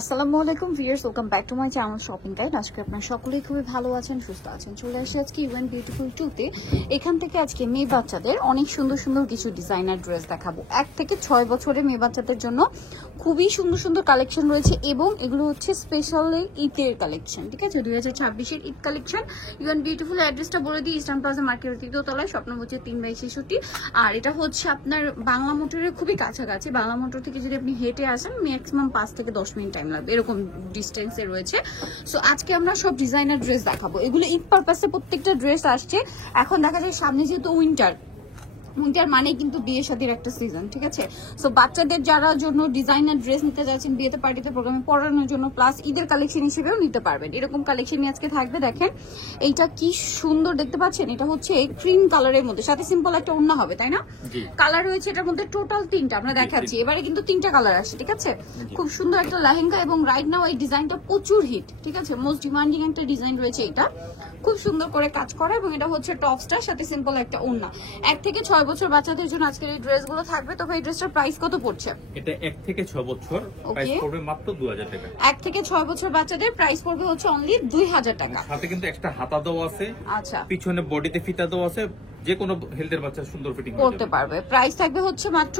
আসসালামু আলাইকুম viewers, welcome back to my channel shopping guide. আজকে আপনারা সকলেই খুবই ভালো আছেন, সুস্থ আছেন। চলে আসি আজকে ইভেন বিউটিফুল টুতে। এখান থেকে আজকে মেয়ে বাচ্চাদের অনেক সুন্দর সুন্দর কিছু ডিজাইনার ড্রেস দেখাবো। 1 থেকে 6 বছরের মেয়ে বাচ্চাদের জন্য খুবই সুন্দর সুন্দর কালেকশন রয়েছে এবং এগুলো হচ্ছে স্পেশালি ঈদের কালেকশন, ঠিক আছে? 2026-এর ঈদ কালেকশন। ইভেন বিউটিফুল অ্যাড্রেসটা বলে দিই, ইস্টার্ন প্লাজা মার্কেটের 3য় তলায়, স্বপ্ন হচ্ছে 3/66। আর এটা হচ্ছে আপনার বাংলা মোটরের খুবই কাছাকাছি। বাংলা মোটর থেকে যদি আপনি হেঁটে আসেন ম্যাক্সিমাম 5 থেকে 10 মিনিট টাইম লাগবে, এরকম ডিস্টেন্সে রয়েছে। সো আজকে আমরা সব ডিজাইনার ড্রেস দেখাবো। এগুলো ঈদ পারপাসে প্রত্যেকটা ড্রেস আসছে। এখন দেখা যায় সামনে যেহেতু উইন্টার মানে কিন্তু বিয়ে শাদীর একটা সিজন, ঠিক আছে? সো বাচ্চাদের যারা জন্য ডিজাইনার ড্রেস নিতে যাচ্ছেন বিয়েতে, পার্টিতে, প্রোগ্রামে পরানোর জন্য, প্লাস ঈদের কালেকশন হিসেবেও নিতে পারবেন। এরকম কালেকশনই আজকে থাকবে। দেখেন এইটা কি সুন্দর দেখতে পাচ্ছেন, এটা হচ্ছে ক্রিম কালারের মধ্যে, সাথে সিম্পল একটা ওড়না হবে, তাই না? কালার রয়েছে এটার মধ্যে টোটাল 3টা, আমরা দেখাচ্ছি। এবারে কিন্তু 3টা কালার আসছে, ঠিক আছে? খুব সুন্দর একটা লেহেঙ্গা এবং রাইট নাও এই ডিজাইনটা প্রচুর হিট, ঠিক আছে? মোস্ট ডিমান্ডিং একটা ডিজাইন রয়েছে এটা, খুব সুন্দর করে কাজ করা। এবং এটা হচ্ছে টপসটা, সাথে সিম্পল একটা ওড়না। 1 থেকে 6 বছর বাচ্চাদের জন্য আজকের এই ড্রেসগুলো থাকবে। তবে এই ড্রেসটার প্রাইস কত পড়ছে? এটা 1 থেকে 6 বছর, প্রাইস পড়বে মাত্র 2000 টাকা। 1 থেকে 6 বছর বাচ্চাদের প্রাইস পড়বে হচ্ছে অনলি 2000 টাকা। সাথে কিন্তু এক্সট্রা হাতা দেওয়া আছে, আচ্ছা, পিছনে বডিতে ফিতা দেওয়া আছে, যে কোনো হেলথের বাচ্চা সুন্দর ফিটিং করতে পারবে। প্রাইস থাকবে হচ্ছে মাত্র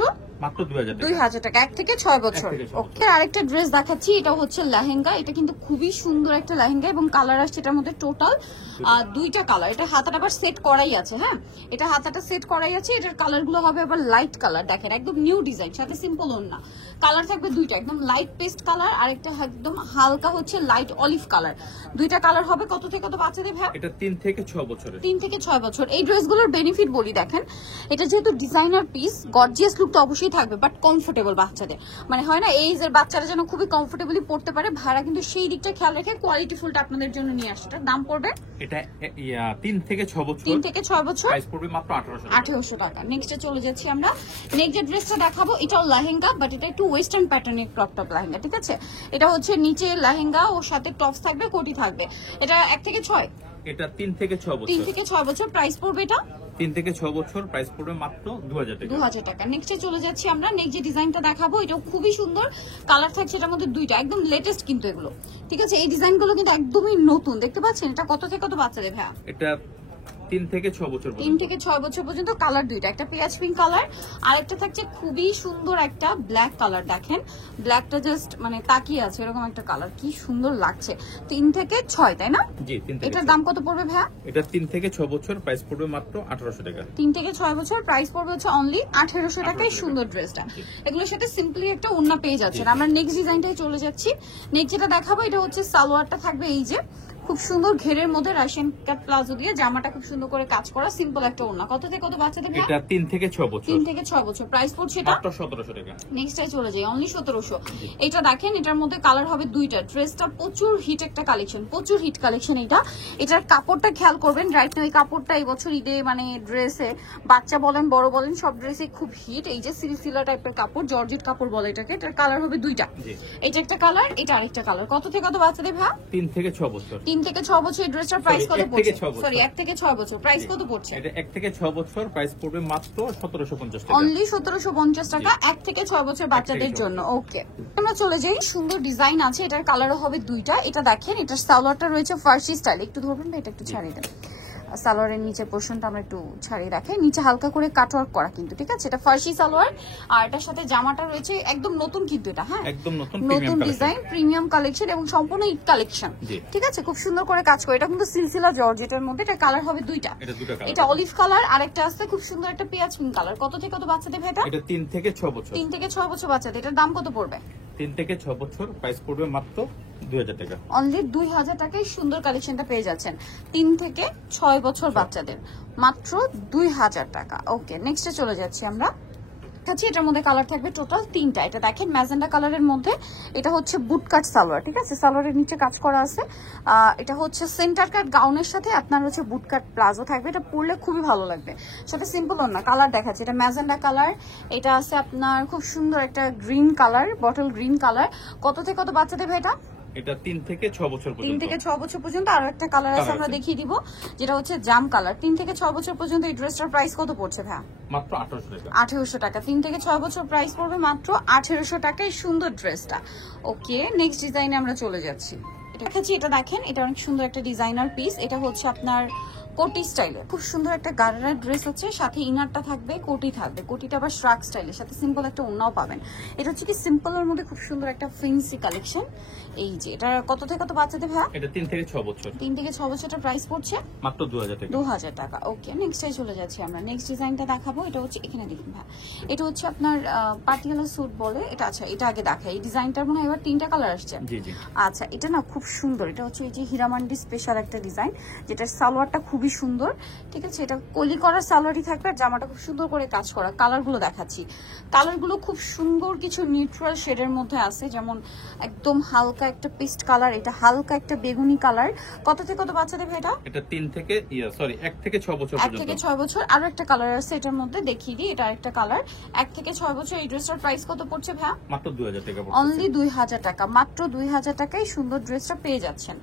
2000 টাকা, 1 থেকে 6 বছর। ওকে, আরেকটা ড্রেস দেখাচ্ছি। এটা হচ্ছে লেহেঙ্গা। এটা কিন্তু খুবই সুন্দর একটা লেহেঙ্গা এবং কালার আসছে এটার মধ্যে টোটাল 2টা কালার। এটা হাতাটা আবার সেট করাই আছে, হ্যাঁ, এটা হাতাটা সেট করাই আছে। এটার কালার গুলো হবে আবার লাইট কালার। দেখেন একদম নিউ ডিজাইন, সাথে সিম্পল ওড়না। কালার থাকবে 2টা, একদম লাইট পেস্ট কালার আর একটা একদম হালকা হচ্ছে লাইট অলিভ কালার। 2টা কালার হবে। কত থেকে কত বাচ্চাদের ভাই? এটা 3 থেকে 6 বছরের। 3 থেকে 6 বছর। এই ড্রেসগুলোর বেনিফিট বলি, দেখেন এটা যেহেতু ডিজাইনার পিস, গর্জিয়াস লুক তো অবশ্যই থাকবে, বাট কমফোর্টেবল বাচ্চাদের। মানে হয় না এই যে বাচ্চারা যেন খুবই কমফোর্টেবলি পড়তে পারে, ভাড়া কিন্তু সেই দিকটা খেয়াল রেখে কোয়ালিটি ফুলটা আপনাদের জন্য নিয়ে আসছে। এটার দাম পড়বে, এটা 3 থেকে 6 বছর, 3 থেকে 6 বছর, প্রাইস পড়বে মাত্র 1800 টাকা। নেক্সটে চলে যাচ্ছি আমরা। নেক্সট যে ড্রেসটা দেখাবো এটাও লেহেঙ্গা, বাট এটা একটু ওয়েস্টার্ন প্যাটার্নের ক্রপ টপ লেহেঙ্গা, ঠিক আছে? এটা হচ্ছে নিচে লেহেঙ্গা, ওর সাথে টপস থাকবে, কোটি থাকবে। এটা 1 থেকে 6, এটা 3 থেকে 6 বছর, 3 থেকে 6 বছর। প্রাইস পড়বে এটা 3 থেকে 6 বছর, প্রাইস পড়বে মাত্র 2000 টাকা। 2000 টাকা। নেক্সটে চলে যাচ্ছি আমরা। নেক্সট যে ডিজাইনটা দেখাবো এটাও খুবই সুন্দর। কালার থাকছে এটার মধ্যে 2টা, একদম লেটেস্ট কিন্তু এগুলো, ঠিক আছে? এই ডিজাইনগুলো কিন্তু একদমই নতুন, দেখতে পাচ্ছেন? এটা কত থেকে কত বাচ্চাদের ভাইয়া? এটা 3 থেকে 6 বছর, 3 থেকে 6 বছর পর্যন্ত। কালার 2টা, একটা পেঁয়াজ পিঙ্ক কালার আর একটা থাকছে খুবই সুন্দর একটা ব্ল্যাক কালার। দেখেন ব্ল্যাকটা জাস্ট মানে তাকিয়ে আছে, এরকম একটা কালার, কি সুন্দর লাগছে। 3 থেকে 6, তাই না? জি, 3 থেকে। এটার দাম কত পড়বে ভাইয়া? এটা 3 থেকে 6 বছর, প্রাইস পড়বে মাত্র 1800 টাকা। 3 থেকে 6 বছর, প্রাইস পড়বে হচ্ছে অনলি 1800 টাকায় সুন্দর ড্রেসটা। এগুলোর সাথে সিম্পলি একটা ওড়না পেয়ে যাচ্ছেন। আমরা নেক্সট ডিজাইনটাই চলে যাচ্ছি। নেক্সট যেটা দেখাবো এটা হচ্ছে সালোয়ারটা থাকবে এই যে খুব সুন্দর ঘেরের মধ্যে রাশিয়ান কাট প্লাজো দিয়ে, জামাটা খুব সুন্দর করে কাজ করা, সিম্পল একটা ওড়না। কত থেকে কত বাচ্চাদের? এটা 3 থেকে 6 বছর, 3 থেকে 6 বছর। প্রাইস পড়ছে এটা মাত্র 1700 টাকা। নেক্সট চলে যাই, অনলি 1700। এটা দেখেন এটার মধ্যে কালার হবে 2টা। ড্রেসটা প্রচুর হিট একটা কালেকশন, প্রচুর হিট কালেকশন এটা। এটার কাপড়টা খেয়াল করবেন, রাইট না? এই কাপড়টা এই বছর ঈদে মানে ড্রেসে, বাচ্চা বলেন বড় বলেন সব ড্রেসে খুব হিট। এই যে সিলসিলা টাইপের কাপড়, জর্জেট কাপড় বলে এটাকে। এটার কালার হবে 2টা, এটা একটা কালার, এটা আরেকটা কালার। কত থেকে কত বাচ্চাদের ভাই? 3 থেকে 6 বছর। 3 থেকে 6 বছর। এই ড্রেসটার প্রাইস কত পড়ছে? সরি, 1 থেকে 6 বছর। প্রাইস কত পড়ছে? এটা 1 থেকে 6 বছর, প্রাইস পড়বে মাত্র 1750 টাকা। অনলি 1750 টাকা 1 থেকে 6 বছর বাচ্চাদের জন্য। ওকে, আমরা চলে যাই। সুন্দর ডিজাইন আছে, এটার কালারও হবে 2টা। এটা দেখেন এটার সালোয়ারটা রয়েছে ফার্সি স্টাইল। একটু ধরবেন এটা একটু ছাড়িয়ে দেন। সালোয়ারের নিচে পোর্শনটা আমরা একটু ছাড়িয়ে রাখি, নিচে হালকা করে কাটওয়ার্ক করা কিন্তু, ঠিক আছে? এটা ফার্সি সালোয়ার আর এটার সাথে জামাটা রয়েছে একদম নতুন কিন্তু এটা, হ্যাঁ একদম নতুন ডিজাইন, প্রিমিয়াম কালেকশন এবং সম্পূর্ণ ঈদ কালেকশন, ঠিক আছে? খুব সুন্দর করে কাজ করে। এটা কিন্তু সিলসিলা জর্জেটের মধ্যে। এটা কালার হবে 2টা, এটা অলিভ কালার আর একটা আছে খুব সুন্দর একটা পেঁয়াজ পিঙ্ক কালার। কত থেকে কত বাচ্চাদের ভাই? এটা 3 থেকে 6 বছর, 3 থেকে 6 বছর বাচ্চাদের। এটার দাম কত পড়বে? 3 থেকে 6 বছর, প্রাইস পড়বে মাত্র 2000 টাকা। অনলি 2000 টাকায় সুন্দর কালেকশনটা পেয়ে যাচ্ছেন 3 থেকে 6 বছর বাচ্চাদের, মাত্র 2000 টাকা। ওকে, নেক্সটে চলে যাচ্ছি আমরা। এটার মধ্যে কালার থাকবে টোটাল 3টা। এটা দেখেন ম্যাজেন্ডা কালারের মধ্যে, এটা হচ্ছে বুট কাট সালোয়ার, ঠিক আছে? সালোয়ারের নিচে কাজ করা আছে। এটা হচ্ছে সেন্টার কাট গাউনের সাথে আপনার হচ্ছে বুট কাট প্লাজো থাকবে। এটা পরলে খুবই ভালো লাগবে, সাথে সিম্পল না। কালার দেখাচ্ছে, এটা ম্যাজেন্ডা কালার, এটা আছে আপনার খুব সুন্দর একটা green colour, bottle green colour. কত থেকে কত বাচ্চাদের ভাই এটা? এটা 3 থেকে 6 বছর 3 পর্যন্ত। থেকে 6 বছর পর্যন্ত। আরো একটা কালার আছে, আমরা দেখিয়ে দিব, যেটা হচ্ছে জাম কালার। 3 থেকে 6 বছর পর্যন্ত এই ড্রেসটার প্রাইস কত পড়ছে ভাই? মাত্র 1800 টাকা। 1800 টাকা। 3 থেকে 6 বছর প্রাইস পড়বে মাত্র 1800 টাকায় সুন্দর ড্রেসটা। ওকে, নেক্সট ডিজাইনে আমরা চলে যাচ্ছি। এটা দেখাচ্ছি, এটা দেখেন, এটা অনেক সুন্দর একটা ডিজাইনার পিস। এটা হচ্ছে আপনার কোটি স্টাইলে, খুব সুন্দর একটা গারারা ড্রেস হচ্ছে, সাথে ইনারটা থাকবে, কোটি থাকবে, কোটিটা আবার শ্রাক স্টাইলের সাথে সিম্পল একটা ওড়নাও পাবেন। এটা হচ্ছে কি সিম্পলের মধ্যে খুব সুন্দর একটা ফেন্সি কালেকশন। এই যে এটা কত থেকে কত বাচ্চাদের ভাই? এটা 3 থেকে 6 বছর। 3 থেকে 6 বছরের প্রাইস পড়ছে মাত্র 2000 টাকা। 2000 টাকা। ওকে, নেক্সটে চলে যাচ্ছি আমরা। নেক্সট ডিজাইনটা দেখাবো। এটা হচ্ছে, এখানে দেখুন ভাই, এটা হচ্ছে আপনার পাটিয়ালা স্যুট বলে এটা। আচ্ছা, এটা আগে দেখাই। এই ডিজাইনটার মনে হয় এবার 3টা কালার আসছে। জি জি। আচ্ছা, এটা না খুব সুন্দর। এটা হচ্ছে এই যে হীরামান্ডি স্পেশাল একটা ডিজাইন, যেটা সালোয়ারটা খুবই সুন্দর। ঠিক আছে, এটা কলি করার সালোয়ারই থাকবে, আর জামাটা খুব সুন্দর করে কাজ করা। কালারগুলো দেখাচ্ছি, কালারগুলো খুব সুন্দর, কিছু নিউট্রাল শেডের মধ্যে আছে, যেমন একদম হালকা একটা পেস্ট কালার, এটা হালকা একটা বেগুনি কালার। কত থেকে কত বাচ্চা দেবে এটা? এটা 3 থেকে 1 থেকে 6 বছর 1 পর্যন্ত। থেকে 6 বছর। আরো একটা কালার আছে এটার মধ্যে, দেখিয়ে দিই, এটা আরেকটা কালার। 1 থেকে 6 বছর। এই ড্রেসটার প্রাইস কত পড়ছে ভাই? মাত্র 2000 টাকা পড়ছে। অনলি 2000 টাকা। মাত্র 2000 টাকায় সুন্দর ড্রেসটা পেয়ে যাচ্ছেন।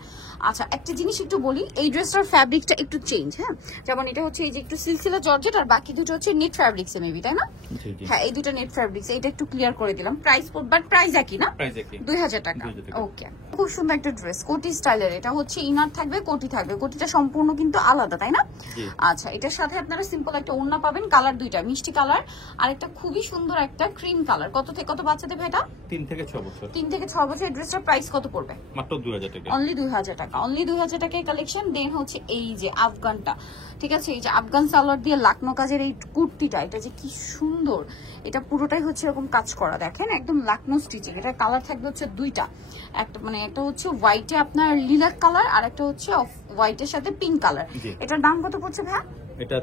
আচ্ছা, একটা জিনিস একটু বলি, এই ড্রেসটার ফ্যাব্রিকটা একটু চেঞ্জ। হ্যাঁ, যেমন এটা হচ্ছে এই যে একটু সিল্ক জর্জেট, আর বাকি দুটো হচ্ছে নেট ফ্যাব্রিক্সে মেবি, তাই না? জি জি। হ্যাঁ, এই দুটো নেট ফ্যাব্রিক্স। এটা একটু ক্লিয়ার করে দিলাম। প্রাইস, বাট প্রাইস একই না? প্রাইস একই। 2000 টাকা। 2000 টাকা। ওকে, খুব সুন্দর একটা ড্রেস, কোটি স্টাইলের। এটা হচ্ছে ইনার থাকবে, কোটি থাকবে, কোটিটা সম্পূর্ণ কিন্তু আলাদা, তাই না? জি। আচ্ছা, এটার সাথে আপনারা সিম্পল একটা ওড়না পাবেন, কালার দুইটা, মিষ্টি কালার আর একটা খুবই সুন্দর একটা ক্রিম কালার। কত থেকে কত বাচ্চা দেবে এটা? 3 থেকে 6 বছর। 3 থেকে 6 বছর। এই ড্রেসটার প্রাইস কত পড়বে? মাত্র 2000 টাকা। অনলি 2000 টাকা। অনলি 2000 টাকায় কালেকশন। দেন হচ্ছে এই যে আফগানটা, ঠিক আছে, এই যে আফগান সালোয়ার দিয়ে লাকনো কাজের এই কুর্তিটা, এটা যে কি সুন্দর। এটা পুরোটাই হচ্ছে এরকম কাজ করা, দেখেন, একদম লাকনো স্টিচিং। এটা কালার থাকবে হচ্ছে দুইটা, একটা মানে একটা হচ্ছে হোয়াইটে আপনার লিলাক কালার, আর একটা হচ্ছে হোয়াইটের সাথে পিঙ্ক কালার। এটার দাম কত পড়ছে ভাই? এটা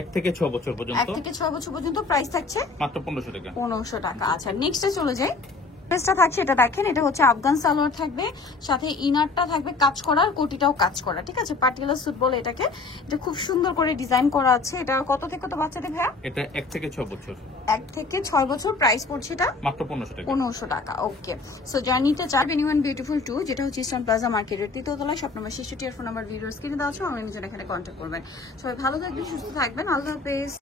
1 থেকে 6 বছর পর্যন্ত। 1 থেকে 6 বছর পর্যন্ত প্রাইস থাকছে মাত্র 1500 টাকা। 1500 টাকা। আচ্ছা, নেক্সটে চলে যাই। ড্রেসটা থাকছে, এটা দেখেন, এটা হচ্ছে আফগান সালোয়ার থাকবে, সাথে ইনারটা থাকবে কাজ করা, আর কোটিটাও কাজ করা। ঠিক আছে, পাটিয়ালা স্যুট বলে এটাকে। এটা খুব সুন্দর করে ডিজাইন করা আছে। এটা কত থেকে কত বাচ্চাদের ভাইয়া? এটা 1 থেকে 6 বছর। 1 থেকে 6 বছর। প্রাইস পড়ছে এটা মাত্র 1500 টাকা। 1500 টাকা। ওকে, সো জার্নিতে চার্জ এনিওয়ান বিউটিফুল 2, যেটা হচ্ছে ইস্টার্ন প্লাজা মার্কেটের 3য় তলায়, শপ নম্বর 66 আর ফোন নাম্বার ভিডিওস কিনে দেওয়া আছে। অনলাইনে যারা এখানে কন্ট্যাক্ট করবেন। সবাই ভালো থাকবেন, সুস্থ থাকবেন। আল্লাহ হাফেজ।